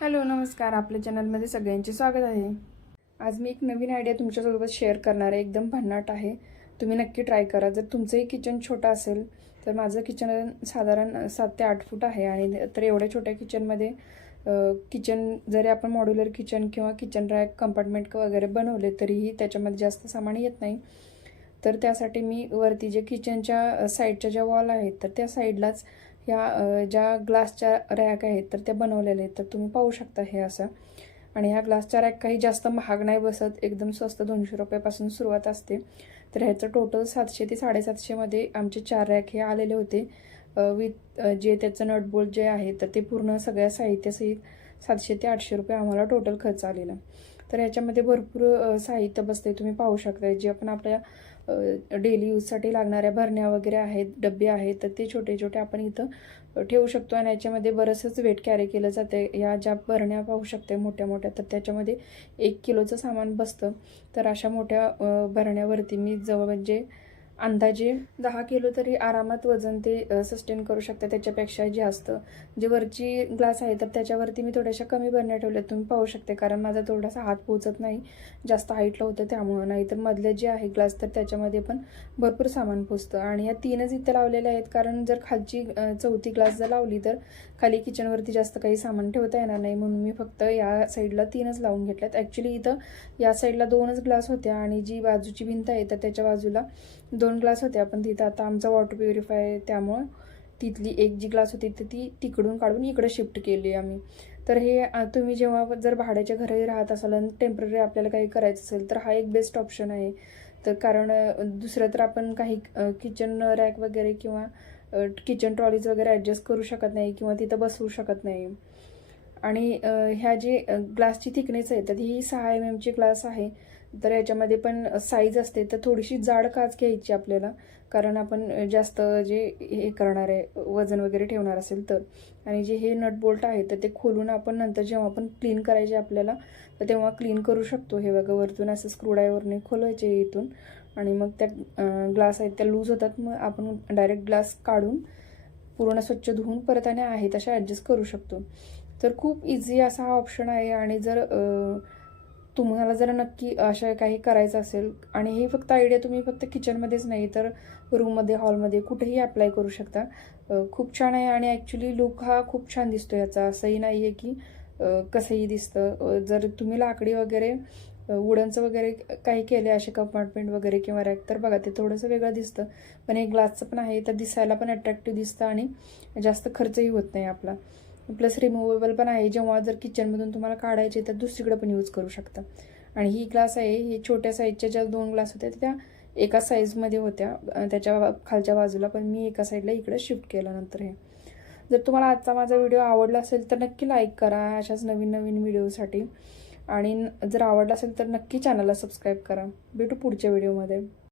Hello नमस्कार. आपल्या चॅनलमध्ये सगळ्यांचे स्वागत आहे. आज मी एक नवीन आयडिया तुमच्यासोबत शेअर करणार आहे. एकदम भन्नाट आहे. तुम्ही नक्की ट्राय करा. जर तुमचंही किचन छोटं असेल तर माझं किचन साधारण सात ते आठ फूट आहे आणि तर एवढ्या छोट्या किचनमध्ये किचन जरी आपण मॉड्युलर किचन किंवा किचन रॅक कंपार्टमेंट वगैरे बनवले तरीही त्याच्यामध्ये जास्त सामान येत नाही. तर त्यासाठी मी वरती जे किचनच्या साईडच्या ज्या वॉल आहेत तर त्या साईडलाच ह्या ज्या ग्लासच्या रॅक आहेत तर त्या बनवलेल्या आहेत. तर तुम्ही पाहू शकता हे असं. आणि ह्या ग्लासच्या रॅक काही जास्त महाग नाही बसत. एकदम स्वस्त दोनशे रुपयापासून सुरुवात असते. तर ह्याचं टोटल सातशे ते साडेसातशेमध्ये आमचे चार रॅक हे आलेले होते. विथ जे त्याचं नटबोल्ट जे आहे तर ते पूर्ण सगळ्या साहित्यासहित सातशे ते आठशे रुपये आम्हाला टोटल खर्च आलेला. तर याच्यामध्ये भरपूर साहित्य बसते तुम्ही पाहू शकता जे आपण आपल्या डेली यूजसाठी लागणाऱ्या भरण्या वगैरे आहेत डबे आहेत तर ते छोटे छोटे आपण इथं ठेवू शकतो. आणि याच्यामध्ये बरंचसंच वेट कॅरी केलं जाते या ज्या भरण्या पाहू शकते मोठ्या मोठ्या तर त्याच्यामध्ये एक किलोचं सामान बसतं. तर अशा मोठ्या भरण्यावरती मी जवळ म्हणजे अंदाजे दहा किलो तरी आरामात वजन ते सस्टेन करू शकते. त्याच्यापेक्षा जास्त. जे वरची ग्लास आहे तर त्याच्यावरती मी थोड्याशा कमी भरण्या ठेवल्या तुम्ही पाहू शकते. कारण माझा थोडासा हात पोचत नाही. जास्त हाईटला होतं त्यामुळं. नाही तर मधले जे आहे ग्लास तर त्याच्यामध्ये पण भरपूर सामान पोचतं. आणि ह्या तीनच इथं लावलेल्या आहेत. कारण जर खालची चौथी ग्लास जर लावली तर खाली किचनवरती जास्त काही सामान ठेवता येणार नाही. म्हणून मी फक्त या साईडला तीनच लावून घेतल्यात. ॲक्च्युली इथं या साईडला दोनच ग्लास होत्या. आणि जी बाजूची भिंत आहे तर त्याच्या बाजूला दोन ग्लास होत्या पण तिथं आता आमचा वॉटर प्युरिफाय आहे त्यामुळं तिथली एक जी ग्लास होती तर ती तिकडून काढून इकडे शिफ्ट केली आम्ही. तर हे तुम्ही जेव्हा जर भाड्याच्या घरी राहत असाल आणि टेंपररी आपल्याला काही करायचं असेल तर हा एक बेस्ट ऑप्शन आहे. तर कारण दुसरं तर आपण काही किचन रॅक वगैरे किंवा किचन ट्रॉलीज वगैरे ॲडजस्ट करू शकत नाही किंवा तिथं बसवू शकत नाही. आणि ह्या जे ग्लासची थिकनेस आहे तर ही सहा एम एमची ग्लास आहे. तर याच्यामध्ये पण साईज असते तर थोडीशी जाड काच घ्यायची आपल्याला. कारण आपण जास्त जे हे करणार आहे वजन वगैरे ठेवणार असेल तर. आणि जे हे नट बोल्ट आहे तर ते खोलून आपण नंतर जेव्हा आपण क्लीन करायचे आपल्याला तर तेव्हा क्लीन करू शकतो. हे बघा वरतून असं स्क्रूड्रायव्हरने खोलायचे इथून. आणि मग त्या ग्लास आहेत त्या लूज होतात. मग आपण डायरेक्ट ग्लास काढून पूर्ण स्वच्छ धुवून परत आणि आहे तशा ॲडजस्ट करू शकतो. तर खूप इझी असा हा ऑप्शन आहे. आणि जर तुम्हाला जर नक्की अशा काही करायचं असेल आणि हे फक्त आयडिया तुम्ही फक्त किचनमध्येच नाही तर रूममध्ये हॉलमध्ये कुठेही अप्लाय करू शकता. खूप छान आहे आणि ॲक्च्युली लुक हा खूप छान दिसतो याचा. असंही नाही आहे की कसंही दिसतं. जर तुम्ही लाकडी वगैरे वुडनचं वगैरे काही केले असे कंपार्टमेंट वगैरे किंवा रॅक तर बघा ते थोडंसं वेगळं दिसतं. पण हे ग्लासचं पण आहे तर दिसायला पण अट्रॅक्टिव्ह दिसतं आणि जास्त खर्चही होत नाही आपला. प्लस रिमुवेबल पण आहे. जेव्हा जर किचनमधून तुम्हाला काढायचे तर दुसरीकडे पण यूज करू शकता. आणि ही ग्लास आहे हे छोट्या साईजच्या ज्या दोन ग्लास होत्या त्या एका साईजमध्ये होत्या. त्याच्या खालच्या बाजूला पण मी एका साईडला इकडे शिफ्ट केलं नंतर हे. जर तुम्हाला आजचा माझा व्हिडिओ आवडला असेल तर नक्की लाईक करा अशाच नवीन नवीन व्हिडिओसाठी आणि जर आवडला असेल तर नक्की चॅनलला सबस्क्राईब करा. भेटू पुढच्या व्हिडिओमध्ये